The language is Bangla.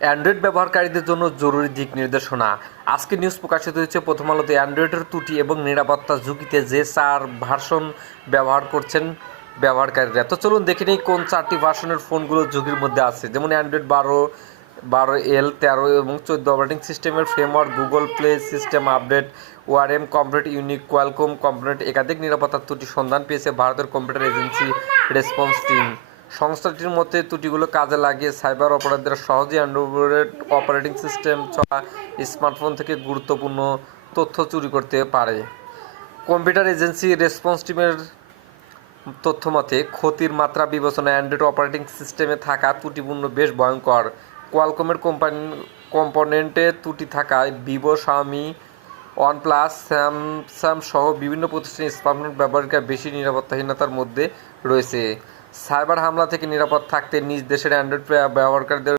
অ্যান্ড্রয়েড ব্যবহারকারীদের জন্য জরুরি দিক নির্দেশনা। আজকে নিউজ প্রকাশিত হয়েছে প্রথম আলোতে। অ্যান্ড্রয়েডের ত্রুটি এবং নিরাপত্তা ঝুঁকিতে যে 4 ভার্সন ব্যবহার করছেন ব্যবহারকারীরা। তো চলুন দেখে নিই কোন 4টি ভার্সনের ফোনগুলো ঝুঁকির মধ্যে আছে। যেমন অ্যান্ড্রয়েড 12 L 13 এবং 14 অপারেটিং সিস্টেমের framework, Google play system update, ORM complete, unique, Qualcomm complete. একাধিক নিরাপত্তার ত্রুটির সন্ধান পেয়েছে ভারতের কম্পিউটার এজেন্সি রেসপন্স টিম। সংস্থাটির মতে ত্রুটিগুলো কাজে লাগিয়ে সাইবার অপরাধীরা সহজেই অ্যান্ড্রয়েড অপারেটিং সিস্টেম চলা স্মার্টফোন থেকে গুরুত্বপূর্ণ তথ্য চুরি করতে পারে। কম্পিউটার এজেন্সি রেসপন্স টিমের তথ্যমতে ক্ষতির মাত্রা বিবেচনায় অ্যান্ড্রয়েড অপারেটিং সিস্টেমে থাকা ত্রুটিপূর্ণ বেশ ভয়ঙ্কর। কোয়ালকমের কম্পোনেন্টে ত্রুটি থাকায় ভিভো, শাওমি, ওয়ানপ্লাস, স্যামসাং সহ বিভিন্ন প্রতিষ্ঠানের স্মার্টফোন ব্যবহারকারী বেশি নিরাপত্তাহীনতার মধ্যে রয়েছে। সাইবার হামলা থেকে নিরাপদ থাকতে নিজ দেশের অ্যান্ড্রয়েড ব্যবহারকারীদের